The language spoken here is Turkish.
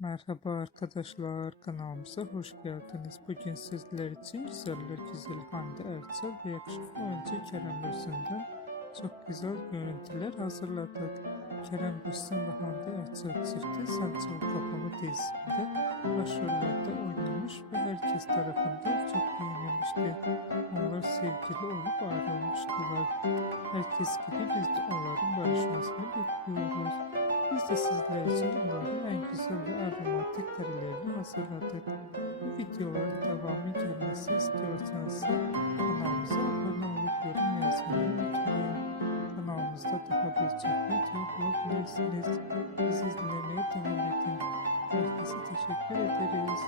Merhaba arkadaşlar, kanalımıza hoş geldiniz. Bugün sizler için güzeller güzel Hande Erçel ve yakışıklı oyuncu Kerem Bürsin'den çok güzel görüntüler hazırladık. Kerem Bürsin ve Hande Erçel çifti Sen Çal Kapımı dizisinde başrollerde oynamış ve herkes tarafından çok beğenilmişti. Onlar sevgili olup ayrılmıştılar. Herkes gibi biz de onların barışmasını bekliyoruz. Biz de sizler için onların en güzel ve en romantik karelerini hazırladık. Bu videoların devamı gelmesi istiyorsanız kanalımıza abone olup yorum yazmayı unutmayın. Kanalımızda daha birçok video bulabilirsiniz. Bizi izlemeye devam edin. Herkese teşekkür ederiz.